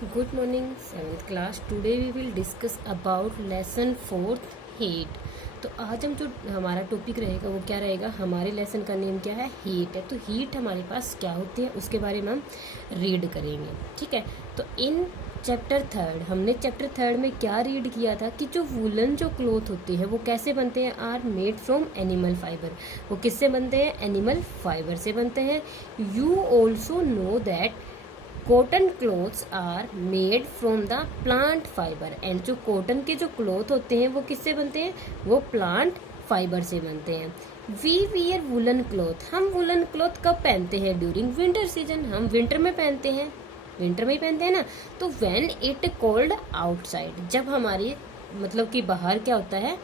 Good morning, 7th class. Today we will discuss about lesson 4th heat. तो आज हम जो हमारा टॉपिक रहेगा वो क्या रहेगा, हमारे लेसन का नेम क्या है, हीट है। तो हीट हमारे पास क्या होती है उसके बारे में हम रीड करेंगे, ठीक है। तो इन चैप्टर थर्ड हमने चैप्टर थर्ड में क्या रीड किया था कि जो वुलन जो क्लोथ होते हैं वो कैसे बनते हैं, are made from animal fibre. वो किससे बनते हैं, एनिमल फाइबर से बनते हैं। You also know that cotton clothes are made from the plant fibre. And जो कॉटन के जो क्लोथ होते हैं वो किससे बनते हैं, वो प्लांट फाइबर से बनते हैं। वी वियर वुलन क्लोथ, हम वुलन क्लोथ कब पहनते हैं, ड्यूरिंग विंटर सीजन। हम विंटर में पहनते हैं, विंटर में ही पहनते हैं ना। तो व्हेन इट कोल्ड आउटसाइड, जब हमारी मतलब कि बाहर क्या होता है,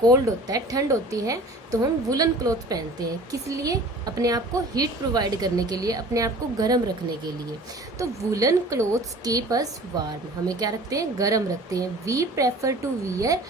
कोल्ड होता है, ठंड होती है, तो हम वुलन क्लॉथ पहनते हैं। किस लिए, अपने आप को हीट प्रोवाइड करने के लिए, अपने आप को गर्म रखने के लिए। तो woollen clothes keep us warm, हमें क्या रखते हैं, गर्म रखते हैं। वी प्रेफर टू वियर,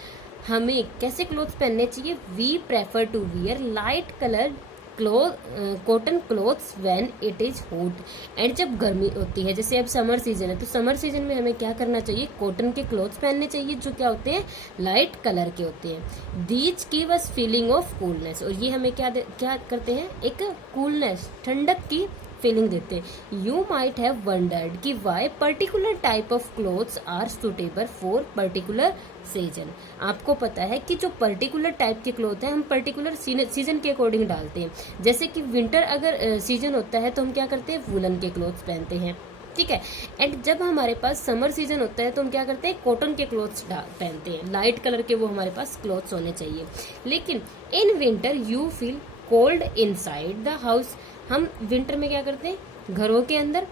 हमें कैसे क्लॉथ्स पहनने चाहिए, we prefer to wear light colour cotton clothes when it is hot. And जब गर्मी होती है, जैसे अब समर सीजन है, तो समर सीजन में हमें क्या करना चाहिए, कॉटन के क्लोथ्स पहनने चाहिए जो क्या होते हैं, लाइट कलर के होते हैं। These give us feeling of coolness, और ये हमें क्या करते हैं, एक कूलनेस, ठंडक की फीलिंग देते हैं। यू माइट हैव वंडर्ड कि why particular type of clothes are suitable for particular season. आपको पता है कि जो पर्टिकुलर टाइप के क्लोथ है हम पर्टिकुलर सीजन के अकॉर्डिंग डालते हैं। जैसे कि विंटर अगर सीजन होता है तो हम क्या करते हैं, वुलन के क्लोथ्स पहनते हैं, ठीक है। एंड जब हमारे पास समर सीजन होता है तो हम क्या करते हैं, कॉटन के क्लोथ्स पहनते हैं, लाइट कलर के वो हमारे पास क्लोथ्स होने चाहिए। लेकिन in winter you feel cold inside the house, हम विंटर में क्या करते हैं, घरों के अंदर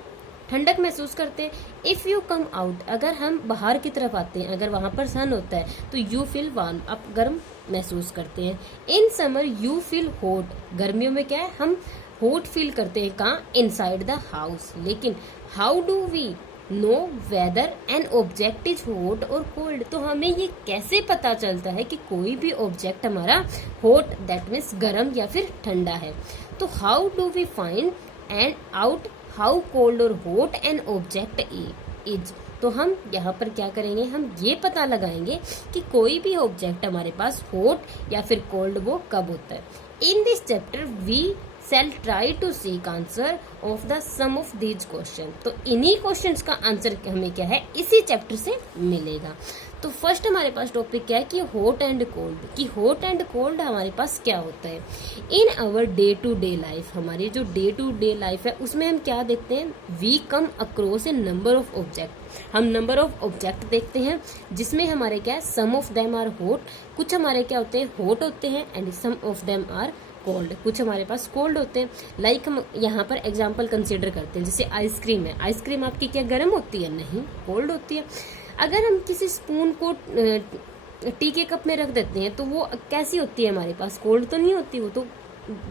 ठंडक महसूस करते हैं। इफ यू कम आउट, अगर हम बाहर की तरफ आते हैं, अगर वहां पर सन होता है तो यू फील वार्म, आप गर्म महसूस करते हैं। In summer you feel hot, गर्मियों में क्या है, हम हॉट फील करते हैं, कहाँ, इनसाइड द हाउस। लेकिन how do we know whether an object is hot और कोल्ड, तो हमें ये कैसे पता चलता है कि कोई भी ऑब्जेक्ट हमारा हॉट, दैट मीन्स गर्म या फिर ठंडा है। तो how do we find and out how cold और हॉट एन ऑब्जेक्ट इज, तो हम यहाँ पर क्या करेंगे, हम ये पता लगाएंगे कि कोई भी ऑब्जेक्ट हमारे पास हॉट या फिर कोल्ड वो कब होता है। In this chapter we shall try to seek answer of the sum of these question। तो इन्हीं क्वेश्चंस का आंसर हमें क्या है, इसी चैप्टर से मिलेगा। तो फर्स्ट हमारे पास टॉपिक क्या है कि हॉट एंड कोल्ड, कि हॉट एंड कोल्ड हमारे पास क्या होता है in our day to day life. हमारी जो डे टू डे लाइफ है उसमें हम क्या देखते हैं, we come across a number of object, हम नंबर ऑफ ऑब्जेक्ट देखते हैं जिसमें हमारे क्या है, some of them are hot, कुछ हमारे क्या होते हैं, हॉट होते हैं, and some of them are cold, कुछ हमारे पास कोल्ड होते हैं। लाइक हम यहाँ पर एग्जांपल कंसीडर करते हैं, जैसे आइसक्रीम है, आइसक्रीम आपकी क्या गर्म होती है, नहीं, कोल्ड होती है। अगर हम किसी स्पून को टी के कप में रख देते हैं तो वो कैसी होती है, हमारे पास कोल्ड तो नहीं होती, वो तो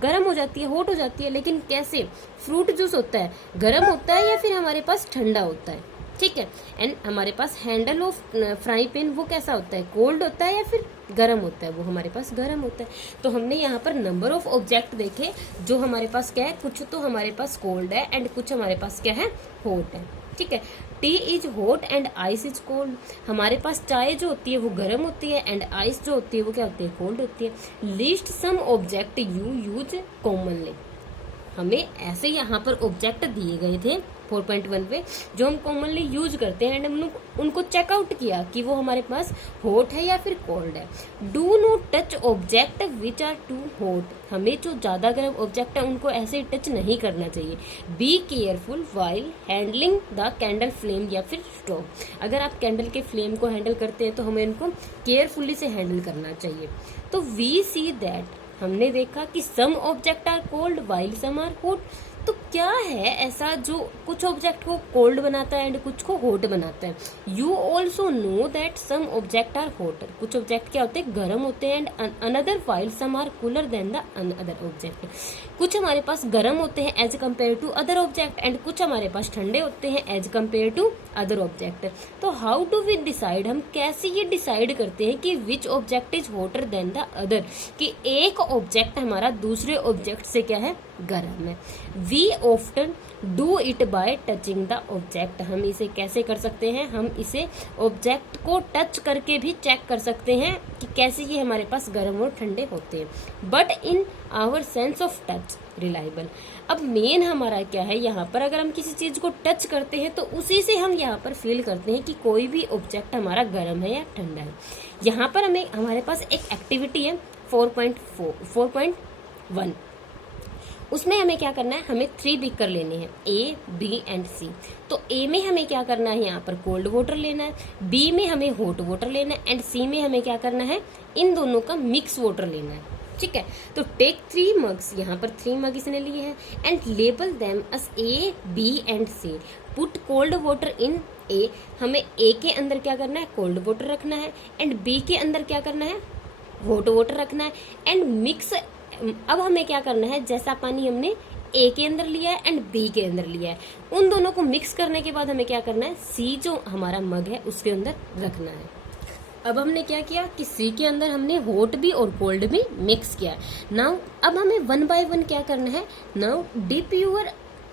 गर्म हो जाती है, हॉट हो जाती है। लेकिन कैसे, फ्रूट जूस होता है, गर्म होता है या फिर हमारे पास ठंडा होता है, ठीक है। एंड हमारे पास हैंडल ऑफ फ्राई पैन वो कैसा होता है, कोल्ड होता है या फिर गर्म होता है, वो हमारे पास गर्म होता है। तो हमने यहाँ पर नंबर ऑफ ऑब्जेक्ट देखे जो हमारे पास क्या है, कुछ तो हमारे पास कोल्ड है एंड कुछ हमारे पास क्या है, हॉट है, ठीक है। T is hot and ice is cold, हमारे पास चाय जो होती है वो गर्म होती है एंड आइस जो होती है वो क्या होती है, कोल्ड होती है। List some object you use commonly, हमें ऐसे यहाँ पर ऑब्जेक्ट दिए गए थे 4.1 पे जो हम कॉमनली यूज करते हैं, एंड हमने उनको चेकआउट किया कि वो हमारे पास हॉट है या फिर कोल्ड है। Do not touch object which are too hot, हमें जो ज्यादा गर्म ऑब्जेक्ट है उनको ऐसे टच नहीं करना चाहिए। Be careful while handling the candle flame या फिर स्टोव, अगर आप कैंडल के फ्लेम को हैंडल करते हैं तो हमें इनको केयरफुली से हैंडल करना चाहिए। तो वी सी दैट, हमने देखा कि some object are cold while some are hot, तो क्या है ऐसा जो कुछ ऑब्जेक्ट को कोल्ड बनाता है एंड कुछ को हॉट बनाता है। You also know that some object are hotter, कुछ ऑब्जेक्ट क्या होते हैं, गर्म होते हैं, and another while some are cooler than the other object, कुछ हमारे पास गर्म होते हैं as compare to other object and कुछ हमारे पास ठंडे होते हैं as compare to other object. तो हाउ डू वी डिसाइड, हम कैसे ये डिसाइड करते हैं कि which object is hotter then the other, कि एक ऑब्जेक्ट हमारा दूसरे ऑब्जेक्ट से क्या है, गर्म है। We often do it by touching the object. हम इसे कैसे कर सकते हैं, हम इसे ऑब्जेक्ट को टच करके भी चेक कर सकते हैं कि कैसे ये हमारे पास गर्म और ठंडे होते हैं। But in our sense of touch reliable. अब मेन हमारा क्या है, यहाँ पर अगर हम किसी चीज को टच करते हैं तो उसी से हम यहाँ पर फील करते हैं कि कोई भी ऑब्जेक्ट हमारा गर्म है या ठंडा है। यहाँ पर हमें हमारे पास एक एक्टिविटी है 4.1, उसमें हमें क्या करना है, हमें 3 बीकर लेने हैं, A, B एंड C। तो A में हमें क्या करना है, यहाँ पर कोल्ड वाटर लेना है, B में हमें हॉट वाटर लेना है एंड C में हमें क्या करना है, इन दोनों का मिक्स वाटर लेना है। ठीक है, तो टेक 3 मग्स, यहाँ पर 3 मग इसने लिए हैं and label them us A, B and C। Put cold water in A, हमें A के अंदर क्या करना है, कोल्ड वाटर रखना है एंड B के अंदर क्या करना है, हॉट वाटर रखना है एंड मिक्स। अब हमें क्या करना है, जैसा पानी हमने A के अंदर लिया है एंड B के अंदर लिया है, उन दोनों को मिक्स करने के बाद हमें क्या करना है, C जो हमारा मग है उसके अंदर रखना है। अब हमने क्या किया कि C के अंदर हमने हॉट भी और कोल्ड भी मिक्स किया। नाउ अब हमें 1 बाय 1 क्या करना है, now dip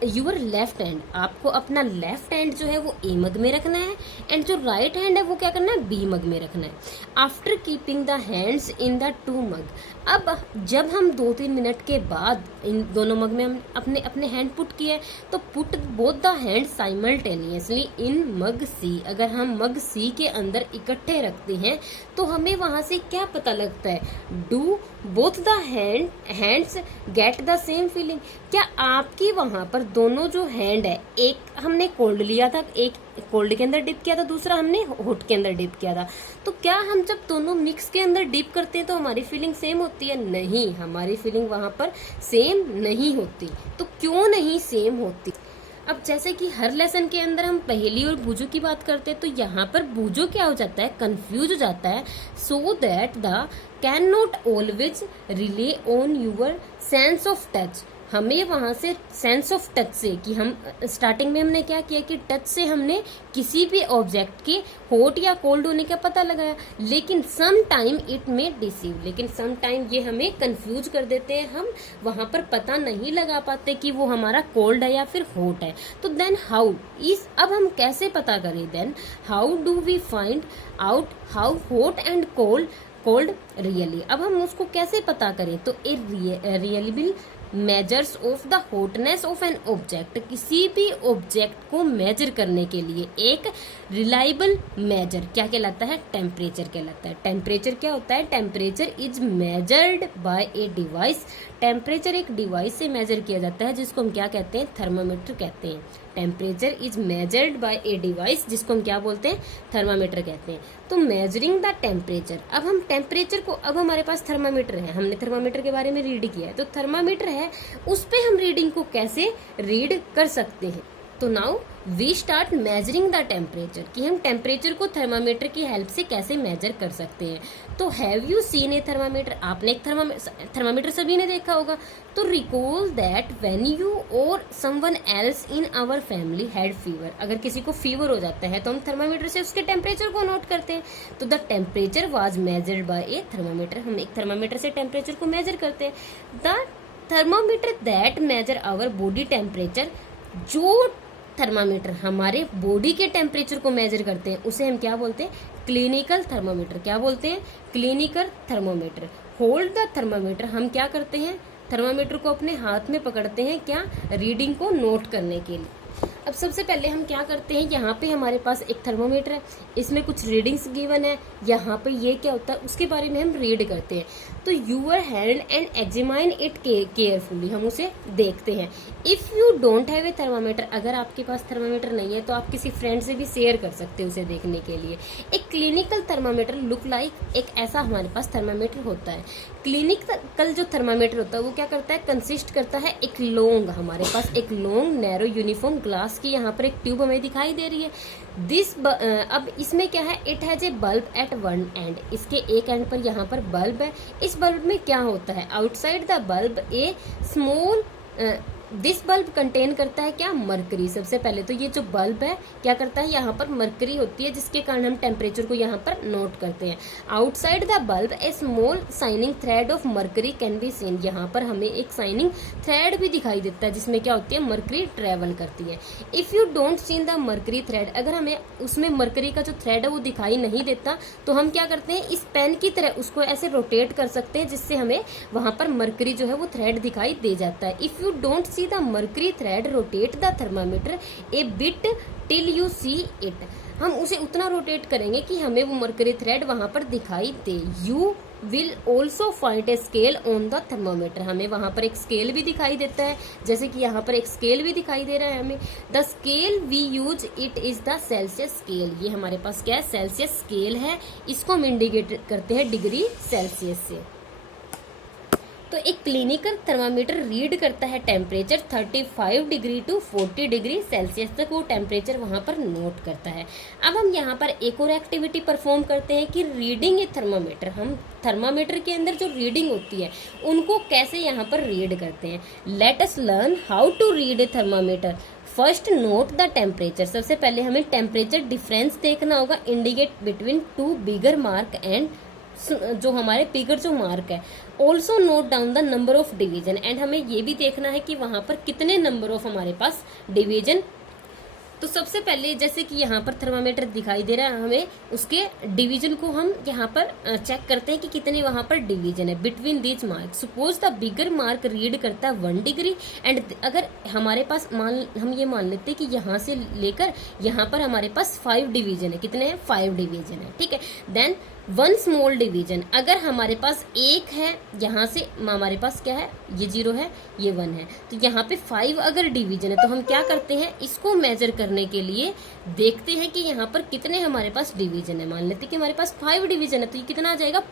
your left hand, आपको अपना लेफ्ट हैंड जो है वो A मग में रखना है एंड जो राइट हैंड है वो क्या करना है, B मग में रखना है। After keeping the hands in the 2 मग, अब जब हम 2-3 मिनट के बाद इन दोनों मग में हम अपने अपने हैंड पुट किए तो put both the hand simultaneously in mug C। अगर हम मग C के अंदर इकट्ठे रखते हैं तो हमें वहां से क्या पता लगता है, do both the hands get the same feeling. क्या आपकी वहां पर दोनों जो हैंड है, एक हमने कोल्ड लिया था, एक कोल्ड के अंदर डिप किया था, दूसरा हमने हॉट के अंदर डिप किया था, तो क्या हम जब दोनों मिक्स के अंदर डिप करते हैं तो हमारी फीलिंग सेम होती है? नहीं, हमारी फीलिंग वहां पर सेम नहीं होती। तो क्यों नहीं सेम होती? अब जैसे कि हर लेसन के अंदर हम पहेली और बूझो की बात करते हैं, तो यहाँ पर बूझो क्या हो जाता है, कंफ्यूज हो जाता है। So that the can not always rely on your sense of touch. हमें वहां से सेंस ऑफ टच से, कि हम स्टार्टिंग में हमने क्या किया कि टच से हमने किसी भी ऑब्जेक्ट के हॉट या कोल्ड होने का पता लगाया, लेकिन सम टाइम इट में डिसीव, लेकिन सम टाइम ये हमें कंफ्यूज कर देते हैं, हम वहां पर पता नहीं लगा पाते कि वो हमारा कोल्ड है या फिर हॉट है। तो देन हाउ इज, अब हम कैसे पता करें, then how do we find out how hot and cold really. अब हम उसको कैसे पता करें, तो a reliable measures of the hotness of an object, किसी भी ऑब्जेक्ट को मेजर करने के लिए एक रिलायबल मेजर क्या कहलाता है, टेम्परेचर कहलाता है। टेम्परेचर क्या होता है, temperature is measured by a device. Temperature एक डिवाइस से मेजर किया जाता है जिसको हम क्या कहते हैं, थर्मामीटर कहते हैं। Temperature is measured by a device जिसको हम क्या बोलते हैं, थर्मामीटर कहते हैं। तो मेजरिंग द टेम्परेचर, अब हम टेम्परेचर को, अब हमारे पास थर्मामीटर है, हमने थर्मामीटर के बारे में रीड किया है, तो थर्मामीटर है उस पे हम रीडिंग को कैसे रीड कर सकते हैं। तो now we start measuring the temperature, कि हम टेम्परेचर को थर्मामीटर की हेल्प से कैसे मेजर कर सकते हैं। तो have you seen a thermometer, आपने एक थर्मामीटर सभी ने देखा होगा। तो रिकॉल दैट व्हेन यू और someone else in our family had fever, अगर किसी को फीवर हो जाता है तो हम थर्मामीटर से उसके टेम्परेचर को नोट करते हैं। तो the temperature was measured by a thermometer, हम एक थर्मामीटर से टेम्परेचर को मेजर करते हैं। The thermometer that measure our body temperature, जो थर्मामीटर हमारे बॉडी के टेम्परेचर को मेजर करते हैं उसे हम क्या बोलते हैं, क्लिनिकल थर्मामीटर। क्या बोलते हैं, clinical thermometer. Hold the thermometer, हम क्या करते हैं, थर्मामीटर को अपने हाथ में पकड़ते हैं, क्या, रीडिंग को नोट करने के लिए। अब सबसे पहले हम क्या करते हैं, यहाँ पे हमारे पास एक थर्मोमीटर है, इसमें कुछ रीडिंग्स गिवन है, यहाँ पे ये क्या होता है उसके बारे में हम रीड करते हैं। तो your hand and examine it carefully, हम उसे देखते हैं। If you don't have a thermometer, अगर आपके पास थर्मामीटर नहीं है तो आप किसी फ्रेंड से भी शेयर कर सकते हो उसे देखने के लिए। एक क्लिनिकल थर्मामीटर लुक लाइक, एक ऐसा हमारे पास थर्मामीटर होता है। क्लिनिकल जो थर्मामीटर होता है वो क्या करता है, कंसिस्ट करता है एक लॉन्ग, हमारे पास एक लॉन्ग नैरो यूनिफॉर्म ग्लास की यहाँ पर एक ट्यूब हमें दिखाई दे रही है। अब इसमें क्या है, it has a bulb at one end, इसके एक एंड पर यहाँ पर बल्ब है। इस बल्ब में क्या होता है, outside the bulb A small this bulb contain करता है क्या, मरकरी। सबसे पहले तो ये जो बल्ब है क्या करता है, यहाँ पर मरकरी होती है जिसके कारण हम टेम्परेचर को यहाँ पर नोट करते हैं। Outside the bulb A small signing thread of mercury can be seen, यहाँ पर हमें एक साइनिंग थ्रेड भी दिखाई देता है जिसमें क्या होती है, मरकरी ट्रेवल करती है। If you don't seen the mercury thread, अगर हमें उसमें मरकरी का जो थ्रेड है वो दिखाई नहीं देता तो हम क्या करते हैं, इस पेन की तरह उसको ऐसे रोटेट कर सकते हैं जिससे हमें वहां पर मरकरी जो है वो थ्रेड दिखाई दे जाता है। If you don't see the mercury thread rotate the thermometer A bit till you see it, हम उसे उतना रोटेट करेंगे कि हमें वो मरकरी थ्रेड वहां पर दिखाई दे। You will also find a scale on the thermometer, हमें वहां पर एक स्केल भी दिखाई देता है, जैसे कि यहाँ पर एक स्केल भी दिखाई दे रहा है हमें। The scale we use it is the Celsius scale, ये हमारे पास क्या है, सेल्सियस स्केल है, इसको हम इंडिकेट करते हैं डिग्री सेल्सियस से। तो एक क्लिनिकल थर्मामीटर रीड करता है temperature 35 degree to 40 degree Celsius तक, वो टेम्परेचर वहां पर नोट करता है। अब हम यहाँ पर एक और एक्टिविटी परफॉर्म करते हैं कि रीडिंग ए थर्मामीटर, हम थर्मामीटर के अंदर जो रीडिंग होती है उनको कैसे यहाँ पर रीड करते हैं। Let us learn how to read a thermometer. First note the temperature, सबसे पहले हमें टेम्परेचर डिफरेंस देखना होगा, indicate between two bigger mark and जो हमारे बिगर जो मार्क है। Also note down the number of division, and हमें ये भी देखना है कि वहां पर कितने नंबर ऑफ हमारे पास डिवीजन। तो सबसे पहले जैसे कि यहाँ पर थर्मामीटर दिखाई दे रहा है, हमें उसके डिवीजन को हम यहाँ पर चेक करते हैं कि कितने वहां पर डिवीजन है between these mark. Suppose the bigger mark read करता है 1 डिग्री एंड अगर हमारे पास हम ये मान लेते हैं कि यहाँ से लेकर यहाँ पर हमारे पास 5 डिवीजन है, कितने हैं, 5 डिवीजन है, ठीक है। देन 1 स्मॉल डिवीजन, अगर हमारे पास एक है, यहाँ से हमारे पास क्या है, ये 0 है, ये 1 है, तो यहाँ पे 5 अगर डिवीजन है तो हम क्या करते हैं, इसको मेजर करने के लिए देखते हैं कि यहाँ पर कितने हमारे पास डिवीजन है। मान लेते हैं कि हमारे पास 5 डिवीजन है तो ये कितना आ जाएगा,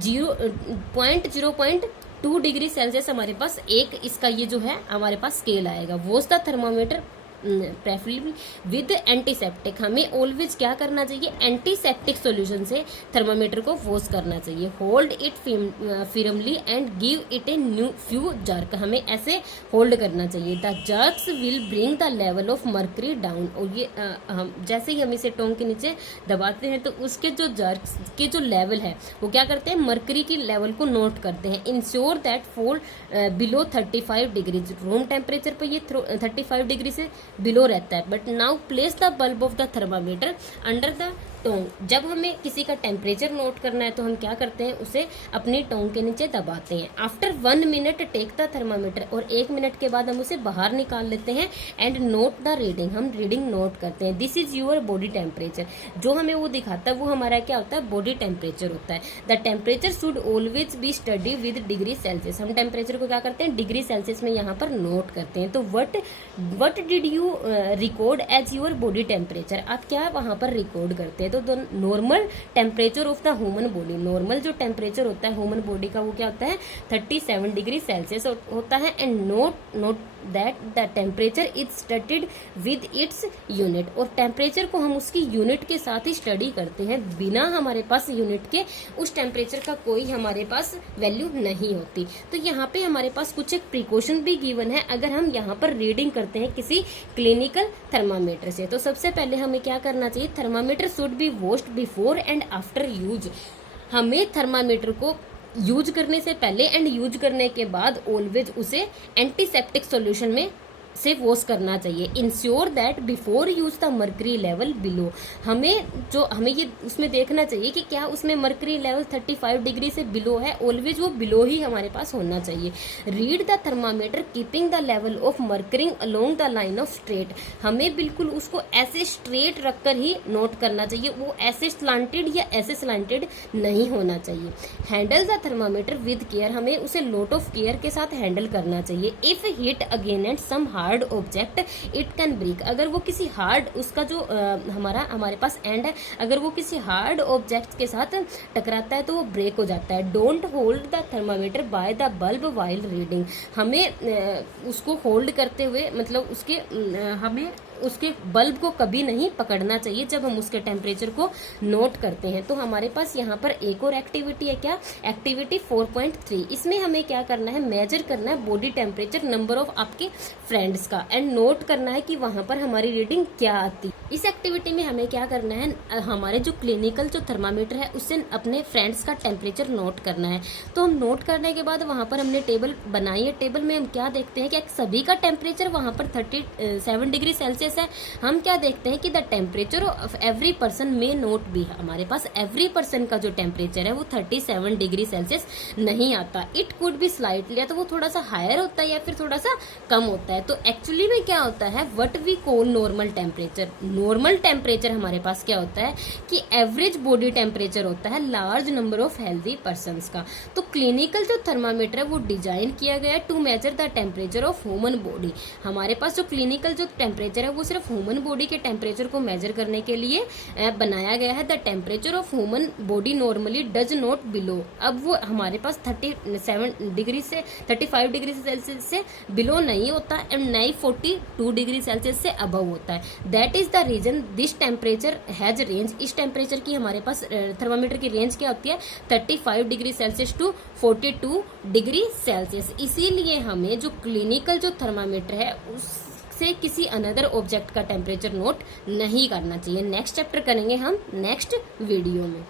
0.2 डिग्री सेल्सियस हमारे पास एक इसका ये जो है हमारे पास स्केल आएगा। Wash the thermometer preferably with antiseptic, हमें ऑलवेज क्या करना चाहिए, एंटीसेप्टिक सॉल्यूशन से थर्मामीटर को वॉश करना चाहिए। Hold it फिरमली and give it a new few jerk, हमें ऐसे होल्ड करना चाहिए। The jerks will bring the level of mercury down, और ये हम जैसे ही हम इसे टोंग के नीचे दबाते हैं तो उसके जो जर्क्स के जो लेवल है वो क्या करते हैं, मर्करी की लेवल को नोट करते हैं। Ensure that fall below 35 degree, room temperature पर ये 35 डिग्री से बिलो रहता है। But now place the bulb of the thermometer under the tongue, जब हमें किसी का टेम्परेचर नोट करना है तो हम क्या करते हैं, उसे अपनी टोंग के नीचे दबाते हैं। After 1 minute take the thermometer, और 1 मिनट के बाद हम उसे बाहर निकाल लेते हैं एंड नोट द रीडिंग, हम रीडिंग नोट करते हैं। This is your body temperature, जो हमें वो दिखाता है वो हमारा क्या होता है, बॉडी टेम्परेचर होता है। The temperature should always be study with degree Celsius, हम टेम्परेचर को क्या करते हैं, डिग्री सेल्सियस में यहाँ पर नोट करते हैं। तो what did you record as your body temperature, आप क्या वहां पर रिकॉर्ड करते हैं, तो normal temperature of the human body, normal जो टेम्परेचर होता है ह्यूमन बॉडी का वो क्या होता है, 37 डिग्री सेल्सियस होता है। And note that the temperature is studied with its unit, और टेम्परेचर को हम उसकी यूनिट के साथ ही स्टडी करते हैं, बिना हमारे पास यूनिट के उस टेम्परेचर का कोई हमारे पास वैल्यू नहीं होती। तो यहाँ पे हमारे पास कुछ एक प्रिकॉशन भी गिवन है अगर हम यहाँ पर रीडिंग करते हैं किसी क्लिनिकल थर्मामीटर से। तो सबसे पहले हमें क्या करना चाहिए, thermometer should be washed before and after use, हमें थर्मामीटर को यूज करने से पहले एंड यूज करने के बाद ऑलवेज उसे एंटीसेप्टिक सॉल्यूशन में से वॉश करना चाहिए। Ensure that before use the mercury level below, हमें ये उसमें देखना चाहिए कि क्या उसमें मर्करी लेवल 35 डिग्री से बिलो है, ऑलवेज वो बिलो ही हमारे पास होना चाहिए। Read the thermometer keeping the level of mercury along the line of straight, हमें बिल्कुल उसको ऐसे स्ट्रेट रखकर ही नोट करना चाहिए, वो ऐसे स्लांटेड या ऐसे स्लांटेड नहीं होना चाहिए। Handle the thermometer with care, हमें उसे लॉट ऑफ केयर के साथ हैंडल करना चाहिए। If hit again and some hard object it can break, अगर वो किसी हार्ड उसका जो हमारे पास एंड है, अगर वो किसी हार्ड ऑब्जेक्ट के साथ टकराता है तो वो ब्रेक हो जाता है। Don't hold the thermometer by the bulb while reading, हमें उसको होल्ड करते हुए मतलब उसके हमें उसके बल्ब को कभी नहीं पकड़ना चाहिए जब हम उसके टेम्परेचर को नोट करते हैं। तो हमारे पास यहाँ पर एक और एक्टिविटी है, क्या एक्टिविटी 4.3। इसमें हमें क्या करना है, मेजर करना है बॉडी टेम्परेचर नंबर ऑफ आपके फ्रेंड्स का एंड नोट करना है कि वहां पर हमारी रीडिंग क्या आती। इस एक्टिविटी में हमें क्या करना है, हमारे जो क्लिनिकल जो थर्मामीटर है उससे अपने फ्रेंड्स का टेम्परेचर नोट करना है। तो हम नोट करने के बाद वहां पर हमने टेबल बनाई है। टेबल में हम क्या देखते हैं कि सभी का टेम्परेचर वहां पर 37 डिग्री सेल्सियस है। हम क्या देखते हैं कि the temperature of every person में नोट भी है। हमारे पास एवरी पर्सन का जो टेम्परेचर है वो 37 डिग्री सेल्सियस नहीं आता। इट कुड बी स्लाइटली, या तो वो थोड़ा सा हायर होता है या फिर थोड़ा सा कम होता है। तो एक्चुअली में क्या होता है, what we call normal temperature. Normal temperature हमारे पास क्या होता है कि एवरेज बॉडी टेम्परेचर होता है large number of healthy persons का। तो क्लिनिकल जो थर्मामीटर है वो डिजाइन किया गया है to measure the temperature of human body. हमारे पास जो क्लिनिकल जो टेम्परेचर है वो सिर्फ ह्यूमन बॉडी के टेम्परेचर को मेजर करने के लिए बनाया गया है। The temperature of human body normally does not below. अब वो हमारे पास 35 डिग्री सेल्सियस से बिलो नहीं होता एंड नहीं 42 डिग्री सेल्सियस से अबव होता है। That is the reason this temperature has range. इस टेम्परेचर की हमारे पास थर्मामीटर की रेंज क्या होती है, 35 degree Celsius to 42 degree Celsius. इसीलिए हमें जो क्लिनिकल जो थर्मामीटर है उससे किसी अनदर ऑब्जेक्ट का टेम्परेचर नोट नहीं करना चाहिए। नेक्स्ट चैप्टर करेंगे हम नेक्स्ट वीडियो में।